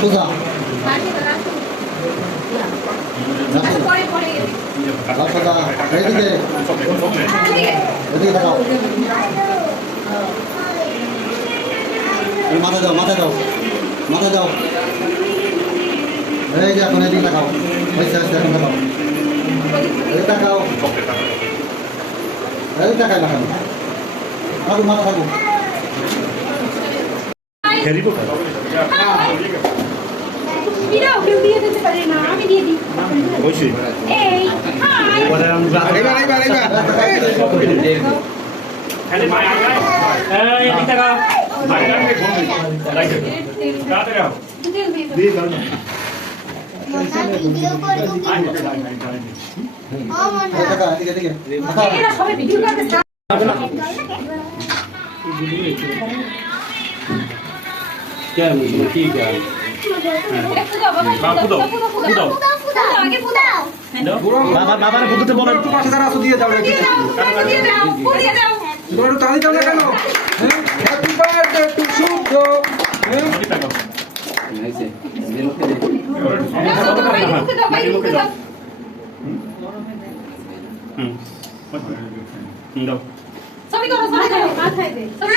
সোজা। আর সোজা। এইদিকে এদিকে দেখাও মাথা দাও মাথা দাও। মাথা দাও। এই যে এখন এদিকে দেখাও আস্তে আস্তে এখন দেখাও এই দেখাও এই মাথা থাকুক দিদাও কেউ দিয়ে দিতে পারে না আমি দিয়ে দিই এই হাই এই দেখা এদিকে এদিকে দেখাও এরা সবাই ভিডিও করতে क्या मुझे ठीक है একটু দাও বাবা একটু দাও ফুদাও ফুদাও ফুদাও আগে ফুদাও বাবা বাবার বুদ্ধতে বলেন পাশে দিয়ে দাও। তালি দাও না কেন হ্যাপি বার্থডে টু শুভ বাইরে দাও বাইরে মুখে দাও সবই করো। সবই করো মাথায় দে। সবই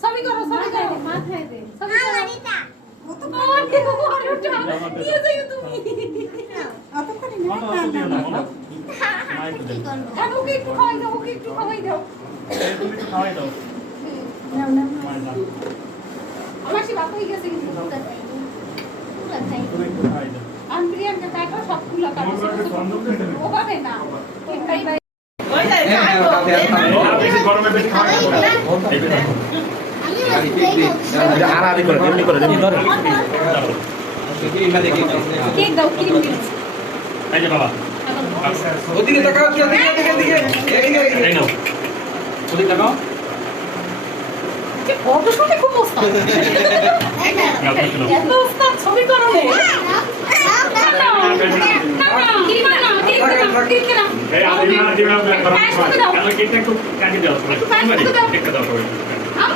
তোমার একটু খাওয়াই দাও ও না এই ভাই ভাই। ভাই ও খাই হ্যাঁ একটু দাও একটু তালি দাও। দাও তো মুখে দাও বাইরে সবই করো সবই করো মাথায় দে সবই করো তোমার কে তোমার ওটা দিয়ে দাও তুমি একটু খাওয়াই দাও খাওয়াই আমার সে গেছে কিন্তু আমি প্রিয়াঙ্কা টাকা সব খুলা কাটে ও পাবে না খাওয়া আড়াআড়ি করে এমনি করে এমনি ধরে কেক দাও ক্রিম দিন এই যে বাবা ওদিকে তাকাও কি ওদিকে এদিকে এদিকে এদিকে এই নাও। ওদিক তাকাও যে ফটো শুটে খুব ওস্তাদ এত ওস্তাদ ছবি করো আম